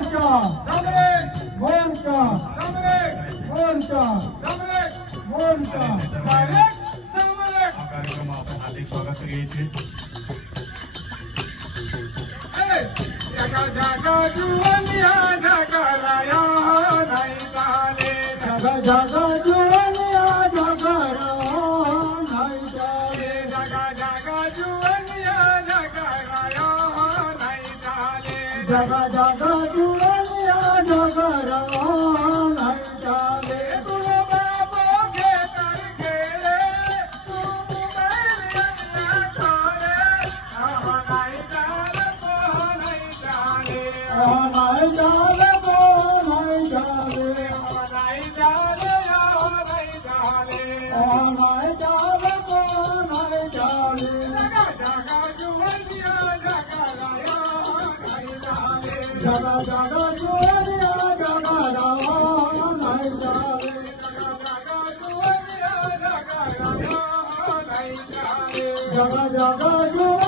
मोर्चा मोर्चा मोर्चा मोर्चा कार्यक्रम आपण हार्दिक स्वागत करायचे जगा जगा जुवनिया जगराया नाही चाले जगा जगा जुवनिया जगराया नाही चाले जगा जगा जुवनिया जगराया नाही चाले जगा जगा जुवनिया जगराया नाही चाले तुम बाबो के कर गेले तुम मेरे खाले नाही चाले नाही चाले नाही चाले नाही चाले नाही चाले नाही चाले नाही चाले नाही चाले जगा जगा जुवनिया जगराया नाही चाले जगा जगा जुवनिया जगराया नाही चाले जगा जगा जुवनिया जगराया नाही चाले जगा जगा